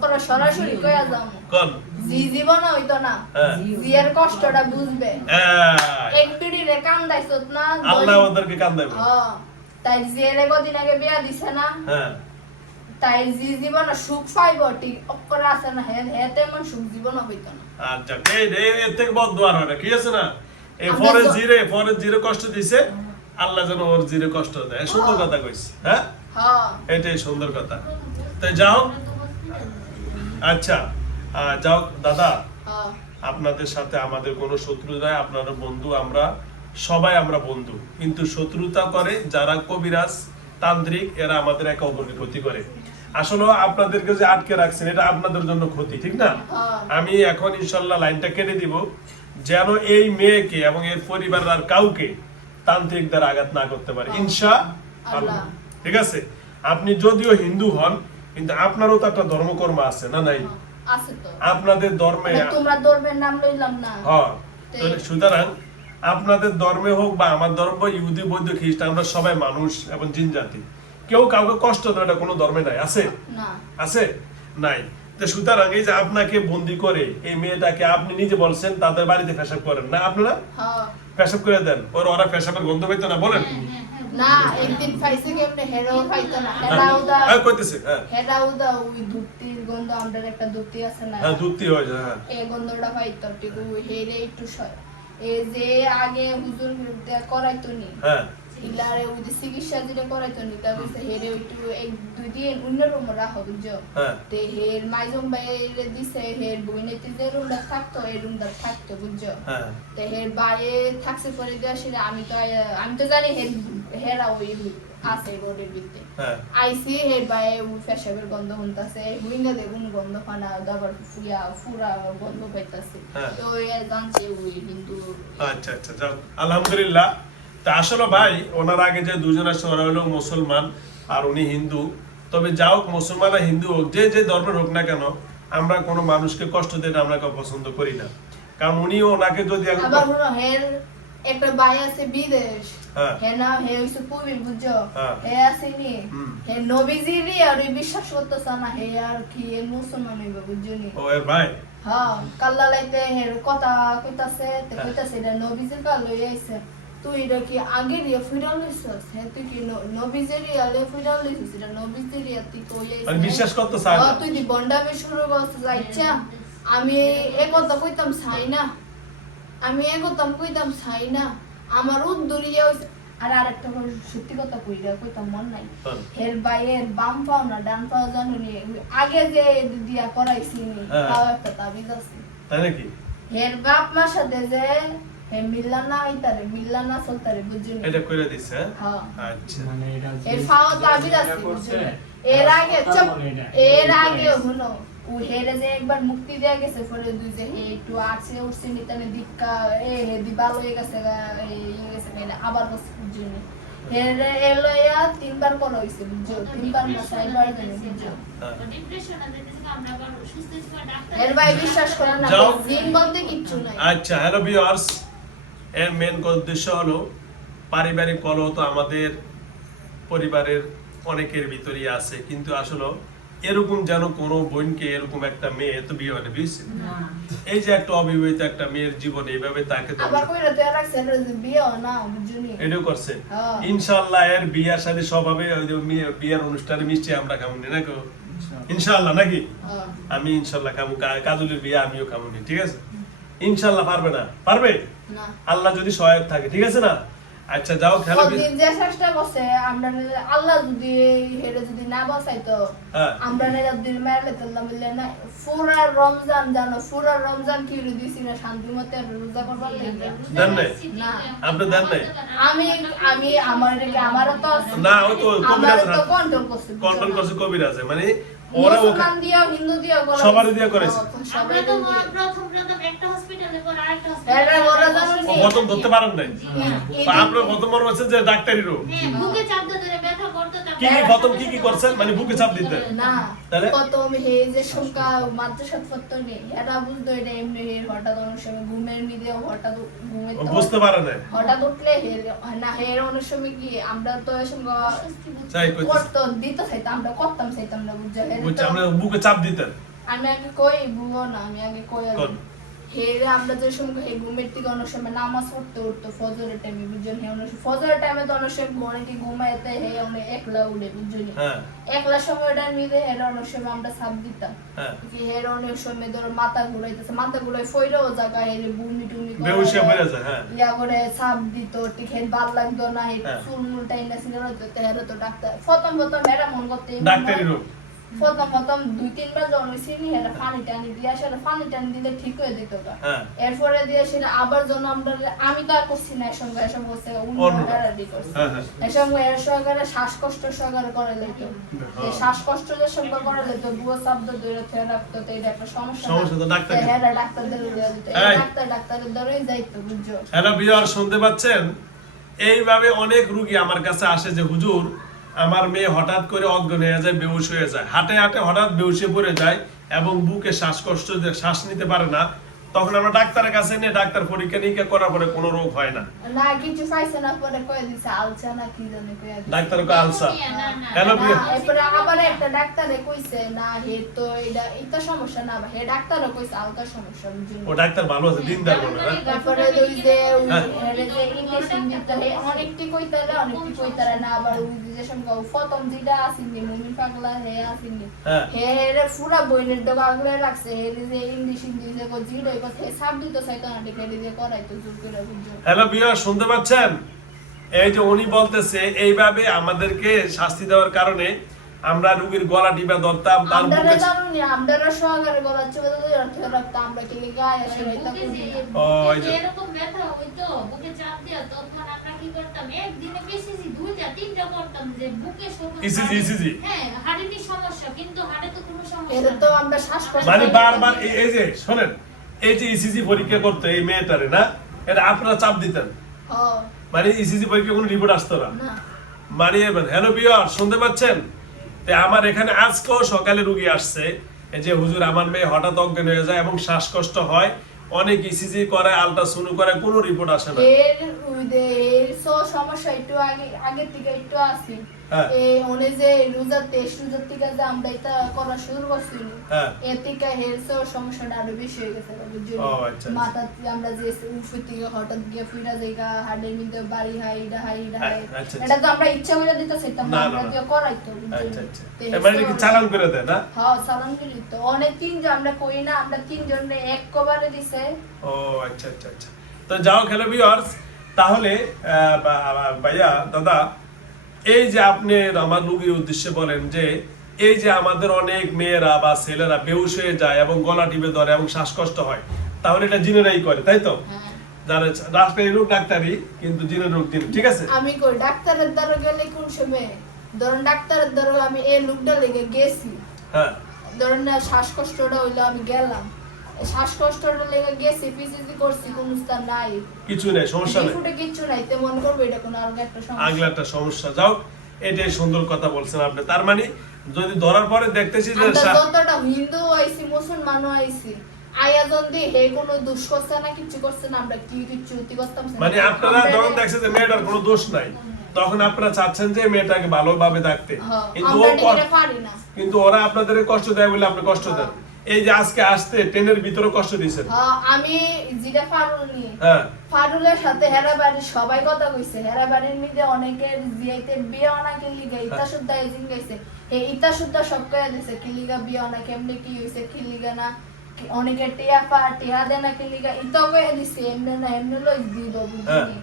অকরা সরাসরি কইয়া যাও কোন জি জীবন হইতো না জি এর কষ্টটা বুঝবে এক পিড়ি রে কান্দাইছত না আল্লাহ ওদেরকে কান্দাইবে হ্যাঁ তাই জি এর কদিন আগে বিয়া দিছে না হ্যাঁ তাই জি জীবন সুখ পাইব ঠিক অকরা আছে না হে তেমন সুখ জীবন হইতো না আচ্ছা এই এর থেকে বড় দোয়া হয় না কি আছে না এই ফরে জিরে কষ্ট দিছে আল্লাহ যেন ওর জিরে কষ্ট দেয় সুন্দর কথা কইছে হ্যাঁ হ্যাঁ এটাই সুন্দর কথা তাই যাও আচ্ছা যাও দাদা হ্যাঁ আপনাদের সাথে আমাদের কোনো শত্রু নাই আপনারা বন্ধু আমরা সবাই আমরা বন্ধু কিন্তু শত্রুতা করে যারা কবিরাজ তান্ত্রিক এরা আমাদের একে অপরকে ক্ষতি করে আসলে আপনাদেরকে যে আটকে রাখছেন এটা আপনাদের জন্য ক্ষতি ঠিক না আমি এখন ইনশাল্লাহ লাইনটা কেটে দিব যেন এই মেয়েকে এবং এর পরিবারের আর কাউকে তান্ত্রিক দ্বারা আঘাত না করতে পারে ইনশাআল্লাহ ঠিক আছে আপনি যদিও হিন্দু হন কিন্তু আপনারও তো একটা ধর্মকর্ম আছে না নাই আছে তো আপনাদের ধর্মে তোমরা ধর্মের নাম লইলাম না হ্যাঁ তাহলে সুতরাং আপনাদের ধর্মে হোক বা আমার ধর্ম ইহুদি বৌদ্ধ খ্রিস্টান আমরা সবাই মানুষ এবং জিন জাতি কেউ কাউকে কষ্ট দেয় এটা কোনো ধর্মে নাই আছে না আছে নাই তো সুতরাং এই যে আপনাকে বন্দি করে এই মেয়েটাকে আপনি নিজে বলছেন তাদের বাড়িতে পেশাব করেন না আপনারা হ্যাঁ পেশাব করে দেন ওরা পেশাবের গন্ধ পাইতো না বলেন না একদিন পাইছে কেমনে হেরাও পাইতো না হেরাউদা হ্যাঁ কইতেছে হ্যাঁ হেরাউদা ওই দুধটির গন্ধ আমাদের একটা দুধটি আছে না হ্যাঁ দুধটি হয় হ্যাঁ এই গন্ধটা পাইতো ঠিক ওই হেরে একটু এই যে আগে হুজুর করাইতো নি হ্যাঁ ইলারে ওই যে চিকিৎসা যেটা করাইতো নি তা বলছে হেরে একটু এক দুই দিন অন্য রুম রাখো বুঝছো তে হের মাইজম বাইরে দিছে হের বইনেতে যে রুমটা থাকতো এই রুমটা থাকতো বুঝছো তে হের বাইরে থাকছে পরে দিয়ে আসলে আমি তো জানি হেরা ওই আছে রোডের ভিতরে আইসি হের বাইরে ওই পেশাবের গন্ধ হনতাছে হুইঙ্গা দেখুন গন্ধ ফানা আবার ফুরা গন্ধ পাইতাছে তো এই জানছে ওই কিন্তু আচ্ছা আচ্ছা যাও আলহামদুলিল্লাহ তা আসলে ভাই ওনার আগে যে দুজন আছে ওরা হলো মুসলমান আর উনি হিন্দু তবে যাও মুসলমান আর হিন্দু হোক যে যে ধর্মের হোক না কেন আমরা কোনো মানুষকে কষ্ট দিতে আমরা কেউ পছন্দ করি না কারণ উনিও ওনাকে যদি আবার হের একটা ভাই আছে বিদেশ হে না হে হইছে কবির বুঝছো হে আসেনি হে নবীজিরই আর বিশ্বাস করতেছ না হে আর কি এ মুসলমান হইবে বুঝছো নি ও এর ভাই হ্যাঁ কাল্লা লাইতে হের কথা কইতাছে তে কইতাছে এটা নবীজির কাল লই আইছে তুই এটা কি আগে রিয়া ফিরাল লইছস হে তুই কি নবীজির আলে ফিরাল লইছস এটা নবীজির তুই কই আইছিস মানে বিশ্বাস করতে চাই না তুই দি বন্ডামে শুরু করছিস আচ্ছা আমি এই কথা কইতাম চাই না আমি একদম কইতাম চাই না আমার উদ্দুরিয়া আর আরেকটা সত্যি কথা কইতাম মন নাই হের বাইয়ের বাম পাও না ডান পাও জানুনি আগে যে দিয়া করাইছি তাও একটা তাবিজ আছে তাই নাকি হের বাপ মার সাথে যে হে মিল্লানা আইতারে মিল্লানা চলতারে বুঝুনি এটা কইরা দিছে হ্যাঁ আচ্ছা মানে এটা এর ফাও তাবিজ আছে বুঝুনি এর আগে হুনো ও হেরে যে একবার মুক্তি দেয়া গেছে পরে দুই যে হে একটু আছে উঠছে নিতানে দীপকা হে দিবাল হয়ে গেছে এই গেছে না আবার বসে জন্য হেরে এলয়া তিনবার করা হইছে বুঝছো তিনবার না চারবার জানি বুঝছো ডিপ্রেশন আছে আমরা আবার সুস্থ হওয়া ডাক্তার এর ভাই বিশ্বাস করেন না জিন বলতে কিচ্ছু নাই আচ্ছা হ্যালো ভিউয়ার্স এর মেন উদ্দেশ্য হলো পারিবারিক কলহ তো আমাদের পরিবারের অনেকের ভিতরেই আছে কিন্তু আসলে এরকম যেন কোনো বোনকে এরকম একটা মেয়ে তো বিয়ে হয় না বুঝছেন এই যে একটা অবিবাহিত একটা মেয়ের জীবন এইভাবে তাকে আবার কইরা তো রাখছে বিয়ে না বুঝুনি এটাও করছে ইনশাআল্লাহ এর বিয়ার সাথে সব হবে ওই যে বিয়ার অনুষ্ঠানে মিষ্টি আমরা খামুনি নাকি ইনশাআল্লাহ নাকি আমি ইনশাআল্লাহ খামু কাজলের বিয়ে আমিও খামুনি ঠিক আছে ইনশাআল্লাহ পারবে না পারবে না আল্লাহ যদি সহায়ক থাকে ঠিক আছে না আচ্ছা যাও খেলা দিন যে চেষ্টা করছে আমরা আল্লাহ যদি হেরে যদি না বাঁচাইতো আমরা নেরা দিন মারলে তোল্লা মিলে না পুরা রমজান জানো পুরা রমজান কি দিছি না শান্তিমতে রোজা করবার দেন নাই না আপনি দেন নাই আমি আমারও তো না ও তো কবিরাজ তো কন্ট্রোল করছে কবিরাজ মানে ওরা মুসলমান দিও হিন্দু দিও সবারই দিয়া করেছে আমরা তো প্রথম একটা হসপিটালে পর আরেকটা এটা ওরা জানো নি প্রথম ধরতে পারেন নাই আমরা প্রথম মনে হচ্ছে যে ডাক্তারি রোগ বুকে চাপ ধরে ব্যথা করতে কি প্রথম কি করছেন মানে বুকে চাপ দিতে না তাহলে প্রথম হে যে সংখ্যা মাদ্রাসা পড়তো নি এরা বুঝতো এটা এমনি হঠাৎ অনেক সময় ঘুমের মিদে হঠাৎ ঘুমে বুঝতে পারে না হঠাৎ উঠলে না হের অনেক সময় কি আমরা তো চাই করতো দিতে চাইতাম আমরা করতাম চাইতাম না বুঝছো বুঝছি আমরা বুকে চাপ দিতেন আমি আগে কই বুঝো না, আমি আগে কই কোন? হেরে আমরা যে সময় হে ঘুমের থেকে অনেক সময় নামাজ পড়তে উঠতো ফজরের টাইমে বুঝছেন, হে অনেক ফজরের টাইমে তো অনেক সময় অনেকে ঘুমাইতে হে অনেক একলা উঠে বুঝছেন, হ্যাঁ একলা সময়টা নিতে হেরে অনেক সময় আমরা সাপ দিতাম হ্যাঁ কি হেরে অনেক সময় ধরো মাথা ঘুরাইতেছে, মাথা ঘুরাই ফইরাও জায়গা হেরে বুমি টুমি করে বেহুশ হয়ে পড়ে যায়, হ্যাঁ ইয়া করে সাপ দিত ঠিক হের ভাল লাগতো না, হে হ্যাঁ। চুল মুল টাইনা সিনেমা তো হেরে তো ডাক্তার প্রথম হেরা মন করতে ডাক্তারি রোগ। প্রথম 2-3 বার যখন হইছিনি হেরা পানি টানি দিয়ে আসলে পানি টানি দিলে ঠিক হয়ে দিত গা। হ্যাঁ এরপরে দিয়ে সেটা আবার যখন আমরা আমি তো আর করছি না সঙ্গে এসব করছে অন্য। উন্নয়ন করছে হ্যাঁ হ্যাঁ এসব এর সহকারে শ্বাসকষ্ট সহকারে করে লইতো এই শ্বাসকষ্ট যে সঙ্গে করে লইতো বুয়া শব্দ ধরে থেকে রাখতো তো এটা একটা সমস্যা সমস্যা তো ডাক্তার হ্যাঁ ডাক্তারদের দেওয়া দিত এই। ডাক্তারের ধরেই যাইতো বুঝছো। হ্যালো বিয়ার, শুনতে পাচ্ছেন? এইভাবে অনেক রুগী আমার কাছে আসে যে হুজুর আমার মেয়ে হঠাৎ করে অজ্ঞান হয়ে যায়, বেহুশ হয়ে যায়, হাঁটে হাঁটে হঠাৎ বেহুশে পড়ে যায় এবং বুকে শ্বাসকষ্ট, শ্বাস নিতে পারে না। তখন আমরা ডাক্তারের কাছে নিয়ে ডাক্তার পরীক্ষা নিরীক্ষা করার পরে কোনো রোগ হয় না। না কিছু পাইছে না পরে কয়ে দিছে আলসা না কি জানে কয়ে দিছে ডাক্তার কো আলসা। না, না, হ্যালো না, বিয়া, এরপরে আবার একটা ডাক্তারে কইছে না হে তো এটা সমস্যা না, হে ডাক্তারও কইছে আলকা সমস্যা বুঝুন। ও ডাক্তার ভালো আছে, দিনদার মনে হয়। তারপরে ওই যে হ্যাঁ। হেরে যে ইনজেকশন দিতে হে অনেকটি কইতারে অনেকটি কইতারে না, আবার ওই যে সঙ্গে প্রথম যেটা আসিনি মুমিন পাগলা হে আসিনি হ্যাঁ। হে রে পুরা বইনের দোকানগুলো রাখছে হে যে ইংলিশ দিছে কো জিডে কো হে সাব দিতে চাইতো না ঠিক হে দিয়ে করাইতো জোর করে বুঝুন। হ্যালো বিয়ার, শুনতে পাচ্ছেন? এই যে উনি বলতেছে এইভাবে আমাদেরকে শাস্তি দেওয়ার কারণে আমরা রুগীর গলা টিপা ধরতাম, তার আমরা বুকে জানুনি আমরা সহকারে গলা চেপে ধরে রাখতাম আমরা কি গায়ে আসে এটা বুকে করি যে- ও, বুকে এই যে- যে এরকম ব্যথা হইতো, বুকে চাপ দেওয়া, তখন আমরা কি করতাম, একদিনে বেশি 2-3টা করতাম যে বুকে ECG হ্যাঁ হাড়ির সমস্যা, কিন্তু হাড়ে তো কোনো সমস্যা এটা তো নেই। আমরা শ্বাসকষ্ট মানে বারবার এই যে শোনেন, এই যে ইসিজি পরীক্ষা করতে এই মেয়েটারে না, এটা আপনারা চাপ দিতেন, হ্যাঁ, মানে ইসিজি পরীক্ষা কোনো রিপোর্ট আসতো না, না মানে হ্যালো বিয়ার, শুনতে পাচ্ছেন? তে আমার এখানে আজকেও সকালে রুগী আসছে এই যে হুজুর আমার মেয়ে হঠাৎ অজ্ঞান হয়ে যায় এবং শ্বাসকষ্ট হয়, অনেক ইসিজি করে, আলট্রাসাউন্ড করে, কোনো রিপোর্ট আসে না। এর সমস্যা একটু আগের থেকে একটু আসি হ্যাঁ। এই ওনে যে রোজার থেকে যে আমরা এটা করা শুরু করছি হ্যাঁ। এর থেকে হেলথ সমস্যাটা আরো বেশি হয়ে গেছে বুঝলি? ও, আচ্ছা, আচ্ছা। মাথা আমরা যে উফুর থেকে হঠাৎ গিয়ে ফুইরা জায়গা হাড়ের মধ্যে বাড়ি হাই ইডা হাই আচ্ছা, এটা তো আমরা ইচ্ছা করে দিতে চাইতাম না, না, না, আমরা না। দিয়ে করাইতো বুঝলি? আচ্ছা আচ্ছা, তো এবার কি চালান করে দেয় না? হ্যাঁ সালাম করি তো অনেক তিনজন আমরা কই না, আমরা তিনজন এক কভারে দিছে। ও আচ্ছা আচ্ছা আচ্ছা, তো যাও খেলো ভিউয়ার্স, তাহলে ভাইয়া দাদা, এই যে আপনি আমার রোগীর উদ্দেশ্যে বলেন যে এই যে আমাদের অনেক মেয়েরা বা ছেলেরা বেহুশ হয়ে যায় এবং গলা টিপে ধরে এবং শ্বাসকষ্ট হয়, তাহলে এটা জিনেরাই করে, তাই তো? হ্যাঁ যারা ডাক্তারি রোগ ডাক্তারি, কিন্তু জিনের রোগ জিন, ঠিক আছে? আমি কই ডাক্তারের দ্বারা গেলে কোন সময় ধরুন ডাক্তারের দ্বারা আমি এই লোকটা লেগে গেছি, হ্যাঁ ধরুন না শ্বাসকষ্টটা হইলো আমি গেলাম, শ্বাসকষ্টটা লেগে গেছি পিসিসি করছি কোন স্থান নাই কিছু নেই, সমস্যা নেই, ফুটে কিচ্ছু নাই তে মন করবো এটা কোনো আলগা একটা আগলা সমস্যা। একটা সমস্যা। যাও, এটাই সুন্দর কথা বলছেন আপনি। তার মানে যদি ধরার পরে দেখতেছি যে আমরা যতটা হিন্দু আইছি মুসলমানও আইছি আয়াজন দি হে কোনো দোষ করছে না কিছু করছে না, আমরা কি কিছু উতি করতাম না। মানে আপনারা যখন দেখছেন যে মেয়েটার কোনো দোষ নাই, তখন আপনারা চাচ্ছেন যে মেয়েটাকে ভালোভাবে থাকতে, হ্যাঁ, কিন্তু আমরা ও এটা পারি না। কিন্তু ওরা আপনাদের কষ্ট দেয় বলে আপনি কষ্ট দেন। এই যে আজকে আসতে ট্রেনের ভিতরে কষ্ট দিয়েছেন। হ্যাঁ, আমি যেটা ফারুল নি হ্যাঁ ফারুলের সাথে হেরা বাড়ির সবাই কথা কইছে, হেরা বাড়ির মধ্যে অনেকের জিয়াইতে বিয়ে অনাকে লিগা ইতা শুদ্ধা এজিং গাইছে, এই ইতা শুদ্ধা সব কয়া দিছে কি লিগা বিয়ে অনা কেমনে কি হইছে কি লিগা না, অনেকে টিয়া দেয় না কি লিগা ইতা কয়া দিছে, এমনে না এমনে লই দিব বুঝলি?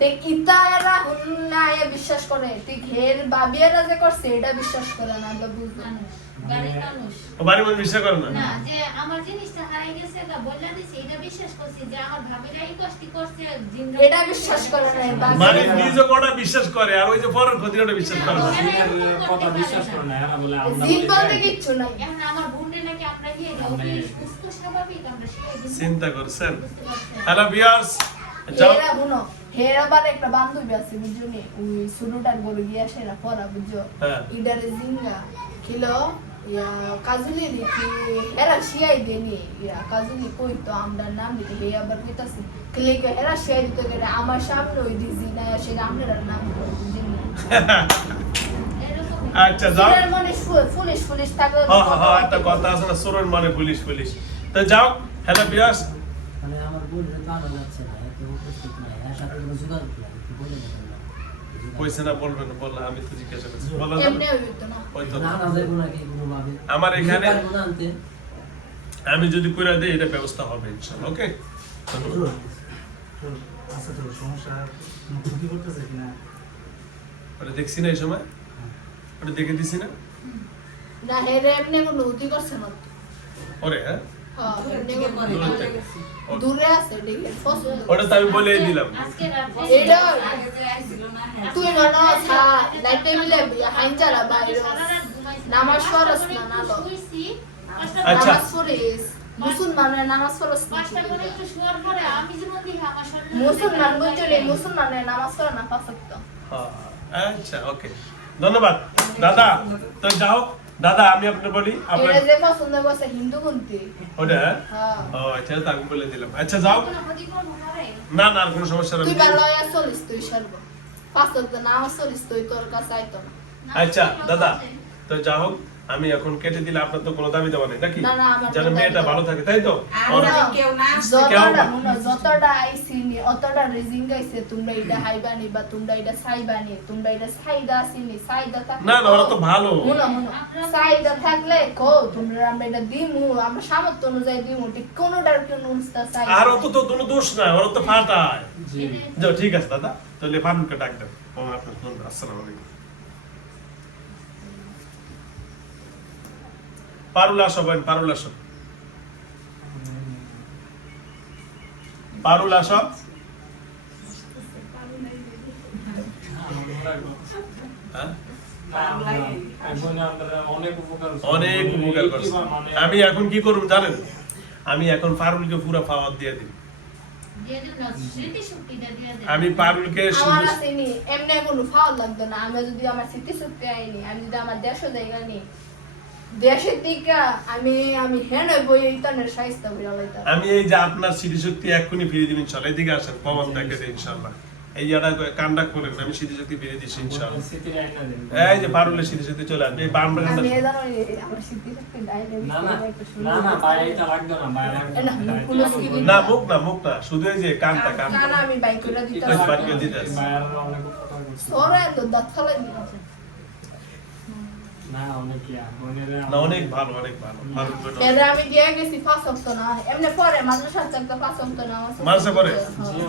তে ইতা এরা হুন্না বিশ্বাস করে, ঠিক হের বাবিয়ারা যে করছে এটা বিশ্বাস করে না, আমরা বুঝলাম মানুষ, বাড়ির মানুষ। বাড়ির মধ্যে বিশ্বাস করেন না? না, যে আমার জিনিসটা হারাই গেছে গা বললা দিছে, এটা বিশ্বাস করছি যে আমার ভাবিরা এই কষ্টি করছে, জিনরা এটা বিশ্বাস করে না, এর মানে বাবিয়ারা নিজে কোনটা বিশ্বাস করে আর ওই যে পরের ক্ষতিটা বিশ্বাস করে না। কথা বিশ্বাস করে না, এরা বলে আমরা জিন বলি বলতে তাই। কিচ্ছু নাই। এখন আমার বোনরে নাকি আমরা গিয়ে যাও কি সুস্থ স্বাভাবিক আমরা শিখাই দিই। চিন্তা করছেন? বুঝতে পারছেন? হ্যালো ভিউয়ার্স, যাও হেরা বুনো হেরা আবার একটা বান্ধবী আছে বুঝছো নি, ওই সুরুটার গরু গিয়া সেরা পড়া বুঝছো, হ্যাঁ। ইডারে জিঙ্গা কিলো ইয়া কাজুলি কি হেরা শিয়াই দেনি, ইয়া কাজুলি কই তো আমরা নাম দিতে হে আবার কইতাছি ক্লিক হেরা শিয়াই দিতে গেলে আমার সামনে ওই দিজি না সেটা আমরা নাম বুঝিনি। এরকম আচ্ছা যাও। সুরের মনে পুলিশ পুলিশ থাকলে হ্যাঁ একটা কথা আছে না, সুরের মানে পুলিশ পুলিশ। তো যাও। হ্যালো বিয়াস, মানে আমার বোনের তো আনা যাচ্ছে না, এত উপস্থিত নাই, এর সাথে কোনো যোগাযোগ নাই, একটু বলে দেবেন না। কইছে না বলবেন, বললা আমি তো জিজ্ঞাসা করছি, বলা যাবে এমনি হইতো না। ওই তো না না যাইবো নাকি কোনোভাবে? আমার এখানে পারবো না আনতে। আমি যদি কইরা দেই এটা ব্যবস্থা হবে ইনশাআল্লাহ। ওকে, আচ্ছা তো সমস্যা কোনো ক্ষতি করতেছে কিনা? ওটা দেখছি না এই সময়, ওটা দেখে দিছি না না হেরে এমনি কোনো উতি করছে না তো। ওরে। হ্যাঁ হ্যাঁ এমনি কোনো দূরে থেকে। দূরে আছে দেখে পছন্দ। ওটা তো আমি বলেই দিলাম। আজকে রাতে এটা তুই মানো সা লাইটে মিলে হাইঞ্জারা বাইরে সারা রাত ঘুমাইছি। নামাজ পড়স না না লো। শুইছি, আচ্ছা। নামাজ পড়িস মুসলমানের নামাজ পড়স না পাঁচটা করে একটু শোয়ার পরে আমি যেমন দেখি আমার সামনে মুসলমান বুঝলি মুসলমানের নামাজ পড়ে না পাঁচক্ত হ্যাঁ, আচ্ছা ওকে, ধন্যবাদ দাদা। তো যাও দাদা, আমি আপনাকে বলি আপনার এটা যে পছন্দ করছে হিন্দু গুনতি ওটা। হ্যাঁ ও আচ্ছা, তা আমি বলে দিলাম। আচ্ছা যাও। কোনো ক্ষতি করবো না রে। না না আর কোনো সমস্যা তুই নেই। ভালো হয়ে চলিস তুই সর্ব পাঁচক্ত নামাজ চলিস তুই তোর কাছে আইতো না আচ্ছা দাদা, তো যা হোক, আমি এখন কেটে দিলে আপনার তো কোনো দাবি দেওয়া নেই নাকি? না, না, আমার যেন কোনো মেয়েটা দাবি ভালো থাকে, তাই তো? আমরা কেউ না যতটা মনে যতটা আইসিনি অতটা রিজিং গাইছে তোমরা এটা হাইবানি বা তোমরা এটা সাইবানি তোমরা এটা সাইদা আসিনি সাইদা থাকলে না না ওরা তো ভালো। সাইদা থাকলে কো তোমরা আমরা এটা দিমু আমরা সামর্থ্য অনুযায়ী দিমু ঠিক কোনোটার কোনো উস্তা চাই আর অত তো কোনো দোষ না, ওরা তো ফাটায়। জি যাও, ঠিক আছে দাদা, তাহলে ফারুককে ডাক দেন। ও আপনার ফোন। আসসালামু আলাইকুম। পারুল আসো বোন, পারুল আসো, পারুল আসো। হ্যাঁ? অনেক উপকার অনেক উপকার করছে। আমি এখন কি করব জানেন? আমি এখন পারুলকে পুরো পাওয়ার দিয়ে দিই। দিয়ে দিন না, স্মৃতিশক্তিটা দিয়ে দিন। আমি পারুলকে আমার শুধু আসেনি এমনি কোনো ফাউল লাগতো না আমি যদি আমার স্মৃতি শক্তি আইনি আমি যদি আমার দেশও জায়গা নি দেশের দিকে আমি হেনে বই ইতানের সাইস্তা করে লাইতাম আমি এই যে আপনার স্মৃতিশক্তি এক্ষুনি ফিরিয়ে দিন ইনশাআল্লাহ। এদিকে আসেন, প্রমাণ দেখে দিন ইনশাআল্লাহ। এই জায়গা কান্ডা করেন, আমি স্মৃতিশক্তি ফিরিয়ে দিচ্ছি ইনশাআল্লাহ। স্মৃতির একটা দিন। এই যে পারুলের স্মৃতিশক্তি চলে আসবে। এই বামরা কান্ডা আমি এদানো আমার স্মৃতি শক্তি ডাইলে না না না না বাইরেটা লাগবে না, বাইরে না, কোনো skill না মুখ না শুধু এই যে কানটা না না আমি বাইক করে দিতাম ওই বাইক করে দিতে। বাইরে অনেক উপকার করছে। সরে তো দাঁত ফালাই দিয়েছে না অনেক না অনেক ভালো, অনেক ভালো। পারুল বেটা এর আমি দিয়ে গেছি পাঁচ সপ্তাহ না এমনি পরে মাদ্রাসার চাকরি পাঁচ সপ্তাহ না আমার মাদ্রাসা পড়ে?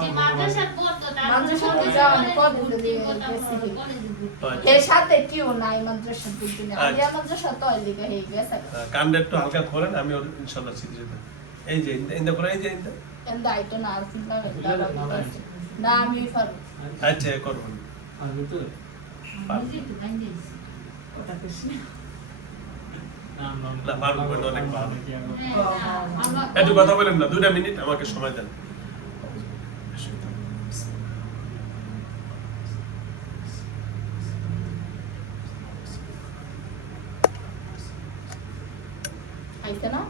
যে মাদ্রাসার পড়তো তার মাদ্রাসাতে কোনো যাওয়া কলেজে কলেজে ভর্তি দিয়ে করতাম, গেছি। কলেজে ভর্তি। এর সাথে কেউ নাই মাদ্রাসার দিকে আমি আচ্ছা। মাদ্রাসা তো লিখে হয়ে গেছে কানটা একটু হালকা করেন, আমি ওর ইনশাআল্লাহ স্মৃতিশক্তি। এই যে ইন্দা করে, এই যে ইন্দা। এন্ড আইতো না আর চিন্তা না আমি ফার আচ্ছা করবেন। আমি তো বুঝলি তো, গান দিয়েছি। না পারুল বেটা অনেক ভালো। হ্যাঁ, না, আমরা- একটু কথা বলেন না, 2টা মিনিট আমাকে সময় দেন। আইতে না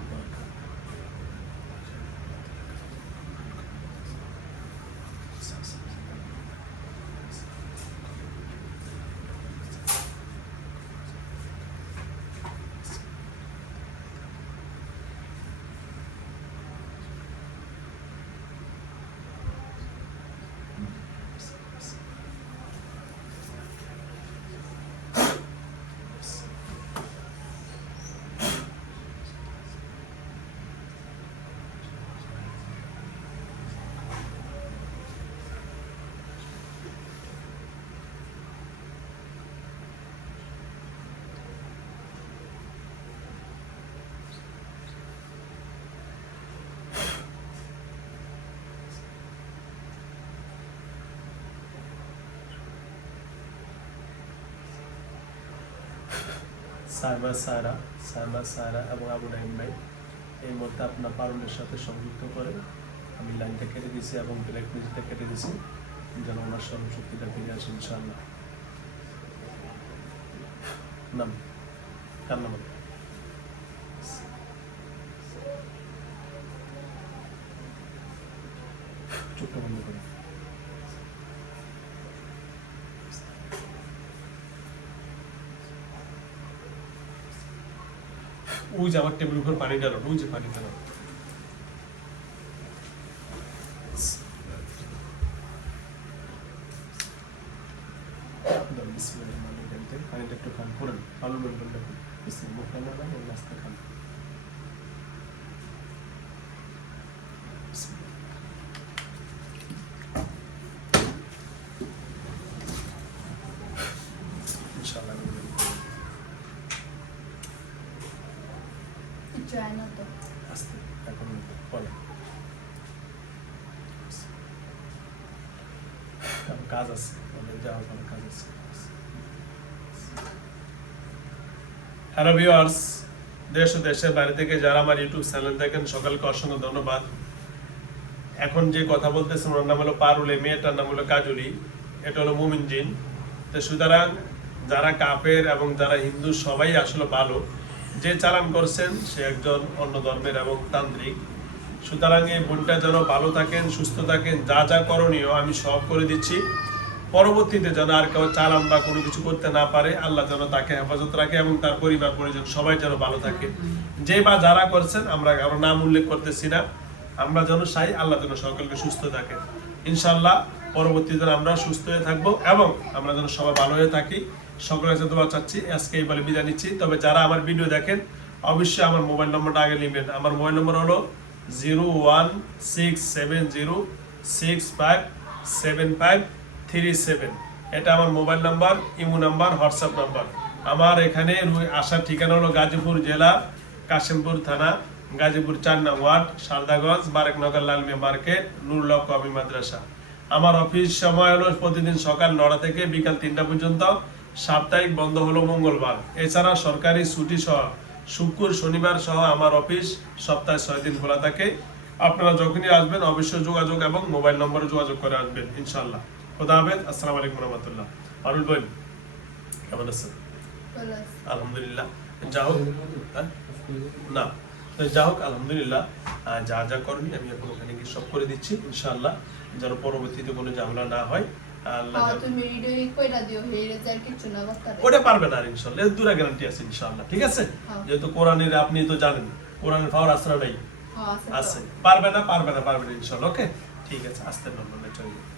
সাইমা সারা এবং আবু নাইম ভাই এই মুহূর্তে আপনার পারুলের সাথে সংযুক্ত করে আমি লাইনটা কেটে দিয়েছি এবং ব্ল্যাক মিউজিকটা কেটে দিয়েছি যেন ওনার স্মরণশক্তিটা ফিরে আসে ইনশাআল্লাহ। নাম কার নাম? চোখটা বন্ধ করে ওই যে আমার টেবিলের উপর পানি ঢালো, ওই যে পানি ঢালো। পানিটা একটু খান করেন, আলু বেগুন দেখুন, মুখটা না লাগে নাস্তা খান। ইনশাআল্লাহ যায় না তো। আস্তে এখন পরে কাজ আছে, যাওয়ার পরে কাজ আছে। হ্যালো ভিউয়ার্স, দেশ ও দেশের বাইরে থেকে যারা আমার ইউটিউব চ্যানেল দেখেন সকলকে অসংখ্য ধন্যবাদ। এখন যে কথা বলতেছে ওনার নাম হলো পারুলে, মেয়েটার নাম হলো কাজলি, এটা হলো মুমিন জিন। তো সুতরাং যারা কাফের এবং যারা হিন্দু সবাই আসলে ভালো, যে চালান করছেন সে একজন অন্য ধর্মের এবং তান্ত্রিক। সুতরাং এই বোনটা যেন ভালো থাকেন, সুস্থ থাকেন, যা যা করণীয় আমি সব করে দিচ্ছি। পরবর্তীতে যেন আর কেউ চালান বা কোনো কিছু করতে না পারে, আল্লাহ যেন তাকে হেফাজত রাখে এবং তার পরিবার পরিজন সবাই যেন ভালো থাকে। যে বা যারা করছেন আমরা কারো নাম উল্লেখ করতেছি না, আমরা যেন চাই আল্লাহ যেন সকলকে সুস্থ থাকে। ইনশাআল্লাহ পরবর্তীতে আমরা সুস্থ হয়ে থাকবো এবং আমরা যেন সবাই ভালো হয়ে থাকি। সকলের কাছে দোয়া চাচ্ছি। আজকে এই বলে বিদায় নিচ্ছি। তবে যারা আমার ভিডিও দেখেন অবশ্যই আমার মোবাইল নম্বরটা আগে নেবেন। আমার মোবাইল নম্বর হলো 01670657537। এটা আমার mobile number, imo number, WhatsApp number. আমার এখানে আসার ঠিকানা হলো গাজীপুর জেলা, কাশিমপুর থানা, গাজীপুর 4 নং ওয়ার্ড, শারদাগঞ্জ, বারেকনগর, লালমিয়া মার্কেট, নুরুল্লাহ কওমি মাদ্রাসা। আমার অফিস সময় হলো প্রতিদিন সকাল 9টা থেকে বিকাল 3টা পর্যন্ত। সাপ্তাহিক বন্ধ হলো মঙ্গলবার। এছাড়া সরকারি ছুটি সহ শুক্র শনিবার সহ আমার অফিস সপ্তাহে 6 দিন খোলা থাকে। আপনারা যখনই আসবেন অবশ্যই যোগাযোগ এবং মোবাইল নম্বরে যোগাযোগ করে আসবেন ইনশাআল্লাহ। খোদা হাফেজ। আসসালামু আলাইকুম ওয়া রাহমাতুল্লাহ। আরুল ভাই কেমন আছেন? ভালো আছে। আলহামদুলিল্লাহ। যা হোক, হ্যাঁ? না তো যা হোক আলহামদুলিল্লাহ, যা যা করবি আমি এখন ওখানে গিয়ে সব করে দিচ্ছি ইনশাআল্লাহ, যেন পরবর্তীতে কোনো ঝামেলা না হয়। আল্লাহ হ্যাঁ, তুমি ভিডিও কইরা দিও, হেরে যার কিছু না করতে। ওটা পারবে না ইনশাআল্লাহ, এর দূরা গ্যারান্টি আছে ইনশাআল্লাহ। ঠিক আছে? হ্যাঁ। যেহেতু কোরআনের আপনি তো জানেন কোরআনের পাওয়ার আছে না নাই? হ্যাঁ, আছে তো। আছে। পারবে না ইনশাআল্লাহ। ওকে ঠিক আছে, আস্তে নরমাল চলে যাবে।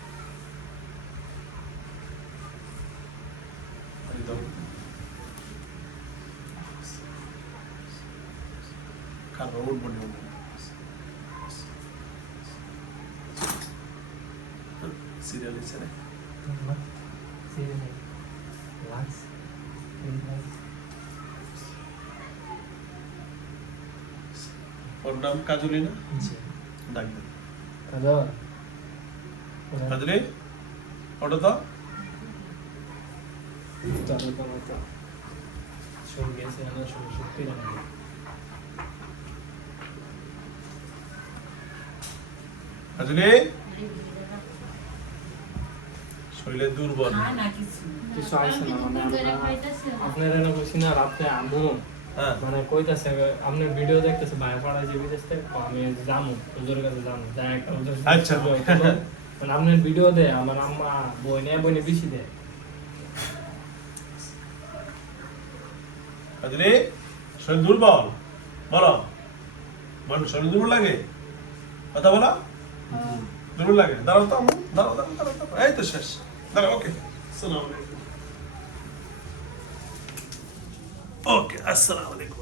একদম খাবার উঠবো না সিরিয়াল আছে না? ওর নাম কাজলি না? ডাক দেন কাজলি, ওটা তো কাজলি শরীরে দুর্বল। কিছু আইছে না মানে আপনার এনে কইছি না রাতে আমু হ্যাঁ মানে কইতাছে আপনার ভিডিও দেখতেছে ভাই পাড়া যে বিদেশ থেকে আমি যামু হুজুরের কাছে যামু যাই একটা হুজুর আচ্ছা। মানে আপনার ভিডিও দেয় আমার আম্মা বইনে বেশি দেয়। কাজলি শরীর দুর্বল, বলো বল, শরীর দুর্বল লাগে, কথা বলো, দুর্বল লাগে। দাঁড়াও তো আম্মু, দাঁড়াও, এই তো শেষ, দাঁড়াও। ওকে আসসালামু আলাইকুম। ওকে আসসালামু আলাইকুম।